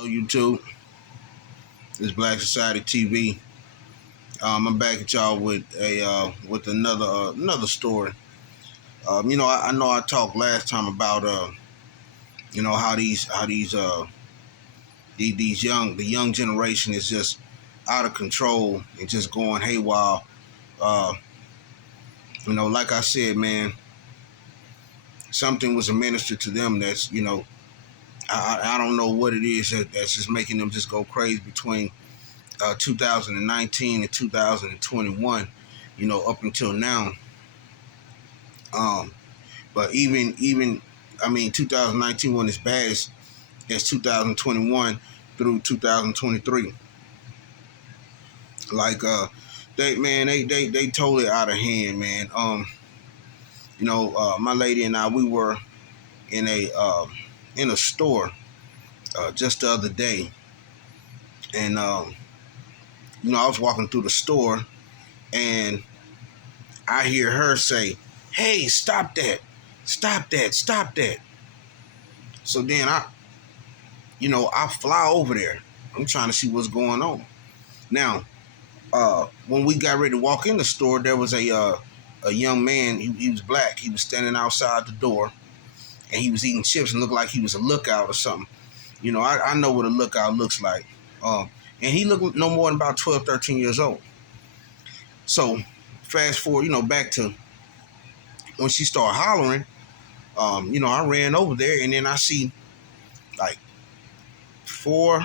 Hello YouTube, this Black Society TV. I'm back at y'all with another story. I know I talked last time about how the young generation is just out of control and just going haywire. Uh, like I said, man, something was administered to them that's I don't know what it is that's just making them just go crazy between 2019 and 2021, up until now. But even 2019 wasn't as bad as 2021 through 2023. Like they totally out of hand, man. My lady and I, we were in a store just the other day, and I was walking through the store, and I hear her say, "Hey, stop that. Stop that. Stop that." So then I fly over there. I'm trying to see what's going on. Now, when we got ready to walk in the store, there was a young man. He was black. He was standing outside the door, and he was eating chips and looked like he was a lookout or something. I know what a lookout looks like. And he looked no more than about 12, 13 years old. So fast forward, back to when she started hollering, I ran over there, and then I see like four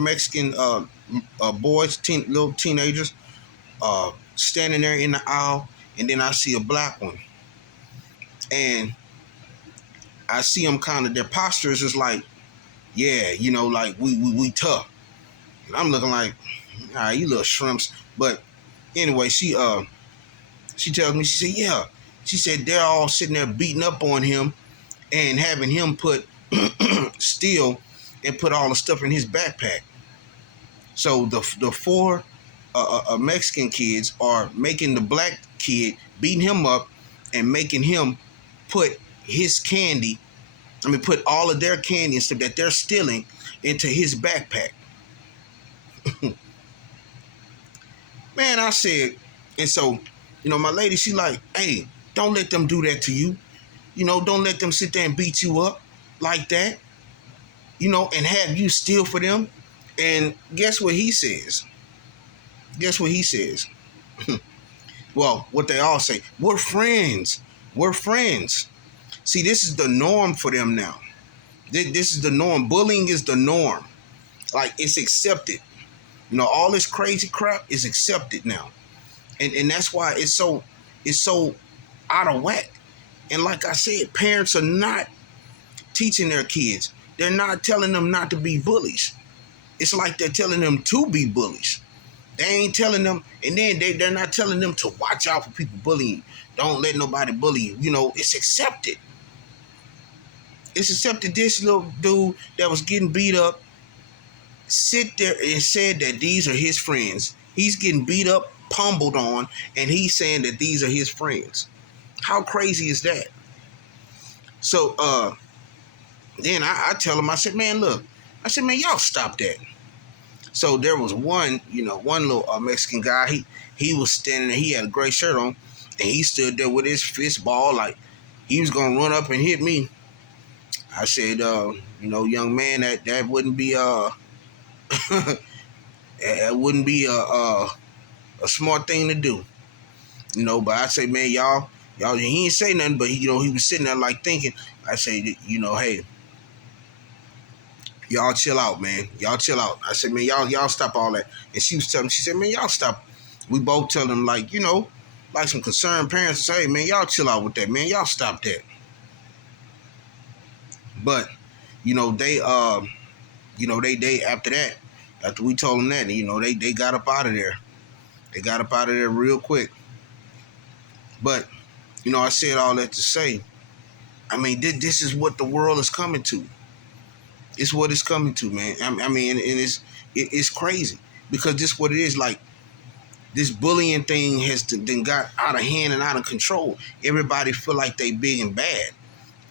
Mexican boys, little teenagers, standing there in the aisle, and then I see a black one, and I see them kind of, their postures is like, yeah, like we tough, and I'm looking like, all right, you little shrimps. But anyway, she tells me, she said, yeah, she said they're all sitting there beating up on him and having him put steal and put all the stuff in his backpack. So the four Mexican kids are making the black kid, beating him up and making him put put all of their candy and stuff that they're stealing into his backpack. Man, I said, and so, my lady, she like, hey, don't let them do that to you. Don't let them sit there and beat you up like that, and have you steal for them. And guess what he says? Well, what they all say, we're friends. We're friends. See, this is the norm for them now. This is the norm. Bullying is the norm. Like, it's accepted. All this crazy crap is accepted now. And that's why it's so out of whack. And like I said, parents are not teaching their kids. They're not telling them not to be bullies. It's like they're telling them to be bullies. They ain't telling them, and then they're not telling them to watch out for people bullying. Don't let nobody bully you. It's accepted. It's accepted. This little dude that was getting beat up sit there and said that these are his friends. He's getting beat up, pummeled on, and he's saying that these are his friends. How crazy is that? So then I tell him, I said, man, look. I said, man, y'all stop that. So there was one little Mexican guy. He was standing there. He had a gray shirt on, and he stood there with his fist ball like he was gonna run up and hit me. I said, young man, that wouldn't be that wouldn't be a smart thing to do. But I say, man, y'all, he ain't say nothing, but he was sitting there like thinking. I say, hey, y'all chill out, man. Y'all chill out. I said, man, y'all stop all that. And she was telling me, she said, man, y'all stop. We both tell them like some concerned parents say, hey, man, y'all chill out with that, man. Y'all stop that. But, they after that, after we told them that, they got up out of there. They got up out of there real quick. But, I said all that to say, this is what the world is coming to. It's what it's coming to, man. And it's crazy because this is what it is. Like, this bullying thing has then got out of hand and out of control. Everybody feel like they big and bad.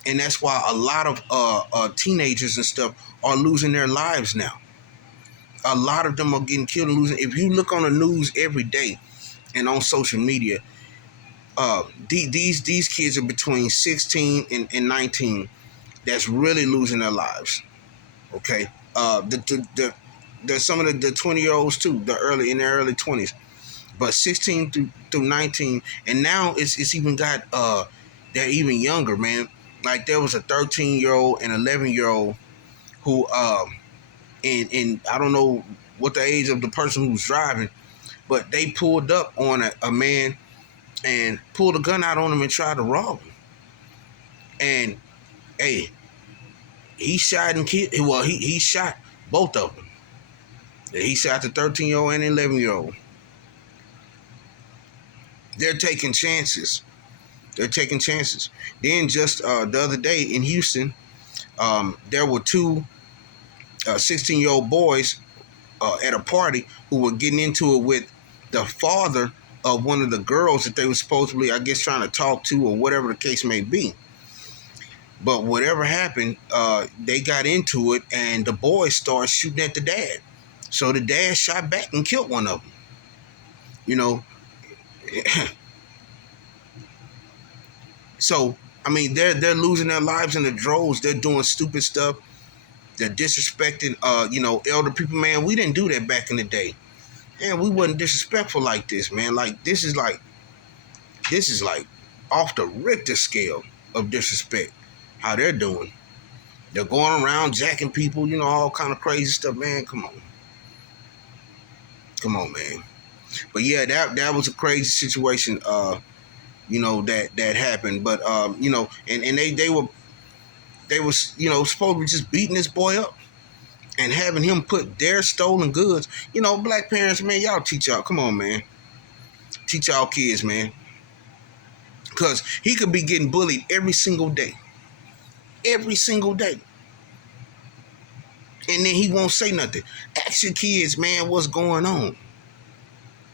And that's why a lot of teenagers and stuff are losing their lives now. A lot of them are getting killed and losing. If you look on the news every day and on social media, these kids are between 16 and 19 that's really losing their lives. Okay, the some of the 20-year-olds too, in their early 20s, but 16 through 19, and now it's even got they're even younger, man. Like there was a 13-year-old and 11-year-old who and I don't know what the age of the person who's driving, but they pulled up on a man and pulled a gun out on him and tried to rob him. And hey, he shot and killed. Well, he shot both of them. He shot the 13-year-old and 11-year-old. They're taking chances. They're taking chances. Then just the other day in Houston, there were two 16-year-old boys at a party who were getting into it with the father of one of the girls that they were supposedly, I guess, trying to talk to or whatever the case may be. But whatever happened, they got into it and the boys started shooting at the dad. So the dad shot back and killed one of them. You know, so I mean, they're losing their lives in the droves. They're doing stupid stuff. They're disrespecting, elder people. Man, we didn't do that back in the day. Man, we wasn't disrespectful like this, man. Like this is like off the Richter scale of disrespect. How they're doing. They're going around jacking people, all kind of crazy stuff. Man, come on, man. But yeah, that was a crazy situation. That happened. But and they was supposed to be just beating this boy up and having him put their stolen goods. Black parents, man, y'all teach y'all. Come on, man. Teach y'all kids, man. Because he could be getting bullied every single day. Every single day. And then he won't say nothing. Ask your kids, man, what's going on?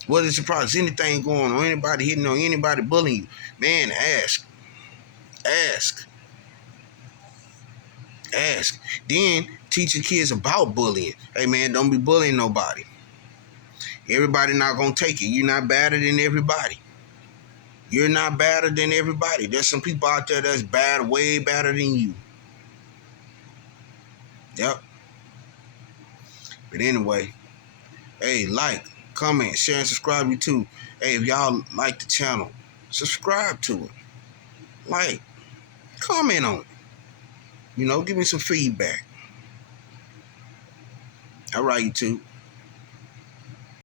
What is the problem? Is anything going on? Anybody hitting on anybody bullying you? Man, ask. Ask. Ask. Then teach your kids about bullying. Hey, man, don't be bullying nobody. Everybody not going to take it. You're not better than everybody. You're not better than everybody. There's some people out there that's bad, way better than you. Yep. But anyway, hey, like, comment, share, and subscribe you too. Hey, if y'all like the channel, subscribe to it. Like, comment on it. Give me some feedback. All right, YouTube.